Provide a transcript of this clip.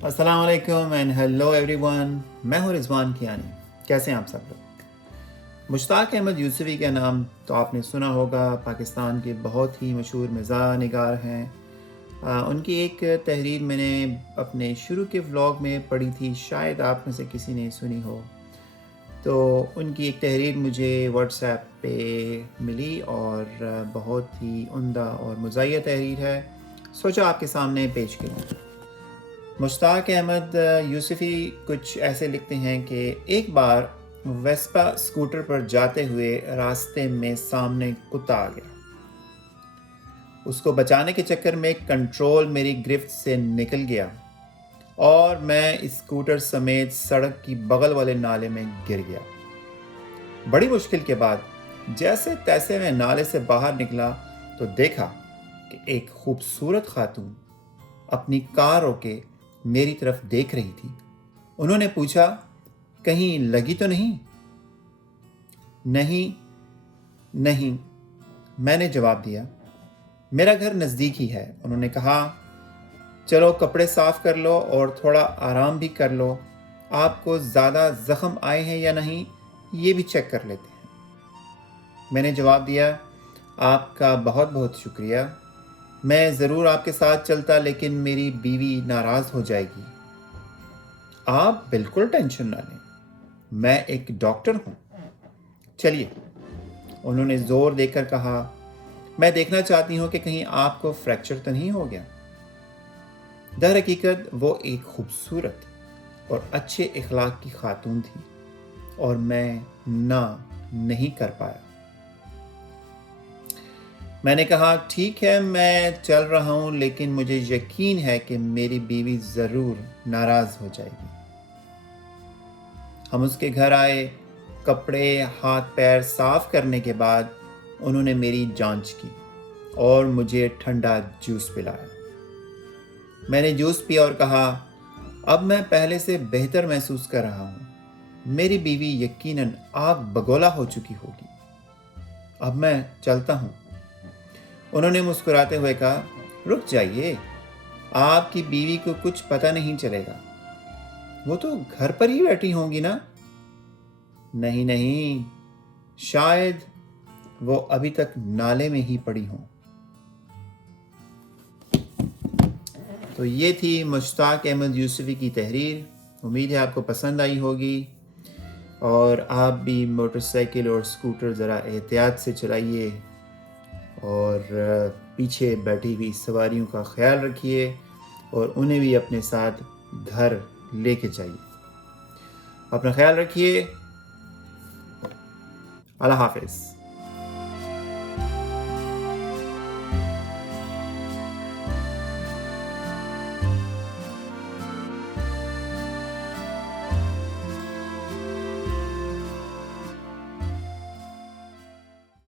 السلام علیکم and hello every one. میں ہوں رضوان کیانی. کیسے ہیں آپ سب لوگ؟ مشتاق احمد یوسفی کا نام تو آپ نے سنا ہوگا. پاکستان کے بہت ہی مشہور مزاح نگار ہیں. ان کی ایک تحریر میں نے اپنے شروع کے ولاگ میں پڑھی تھی، شاید آپ میں سے کسی نے سنی ہو. تو ان کی ایک تحریر مجھے واٹس ایپ پہ ملی اور بہت ہی عمدہ اور مزاحیہ تحریر ہے، سوچا آپ کے سامنے پیش کروں. مشتاق احمد یوسفی کچھ ایسے لکھتے ہیں کہ ایک بار ویسپا اسکوٹر پر جاتے ہوئے راستے میں سامنے کتا آ گیا. اس کو بچانے کے چکر میں کنٹرول میری گرفت سے نکل گیا اور میں اسکوٹر سمیت سڑک کی بغل والے نالے میں گر گیا. بڑی مشکل کے بعد جیسے تیسے میں نالے سے باہر نکلا تو دیکھا کہ ایک خوبصورت خاتون اپنی کار روکے میری طرف دیکھ رہی تھی. انہوں نے پوچھا، کہیں لگی تو نہیں؟ نہیں. میں نے جواب دیا، میرا گھر نزدیک ہی ہے. انہوں نے کہا، چلو کپڑے صاف کر لو اور تھوڑا آرام بھی کر لو. آپ کو زیادہ زخم آئے ہیں یا نہیں یہ بھی چیک کر لیتے ہیں. میں نے جواب دیا، آپ کا بہت بہت شکریہ. میں ضرور آپ کے ساتھ چلتا لیکن میری بیوی ناراض ہو جائے گی. آپ بالکل ٹینشن نہ لیں، میں ایک ڈاکٹر ہوں. چلیے. انہوں نے زور دے کر کہا، میں دیکھنا چاہتی ہوں کہ کہیں آپ کو فریکچر تو نہیں ہو گیا. در حقیقت وہ ایک خوبصورت اور اچھے اخلاق کی خاتون تھی اور میں نہیں کر پایا. میں نے کہا، ٹھیک ہے میں چل رہا ہوں لیکن مجھے یقین ہے کہ میری بیوی ضرور ناراض ہو جائے گی. ہم اس کے گھر آئے. کپڑے ہاتھ پیر صاف کرنے کے بعد انہوں نے میری جانچ کی اور مجھے ٹھنڈا جوس پلایا. میں نے جوس پیا اور کہا، اب میں پہلے سے بہتر محسوس کر رہا ہوں. میری بیوی یقیناً آگ بگولا ہو چکی ہوگی. اب میں چلتا ہوں. انہوں نے مسکراتے ہوئے کہا، رک جائیے، آپ کی بیوی کو کچھ پتہ نہیں چلے گا. وہ تو گھر پر ہی بیٹھی ہوں گی نا؟ نہیں، شاید وہ ابھی تک نالے میں ہی پڑی ہوں. تو یہ تھی مشتاق احمد یوسفی کی تحریر. امید ہے آپ کو پسند آئی ہوگی اور آپ بھی موٹر سائیکل اور اسکوٹر ذرا احتیاط سے چلائیے اور پیچھے بیٹھی ہوئی سواریوں کا خیال رکھیے اور انہیں بھی اپنے ساتھ گھر لے کے جائیے. اپنا خیال رکھیے. اللہ حافظ.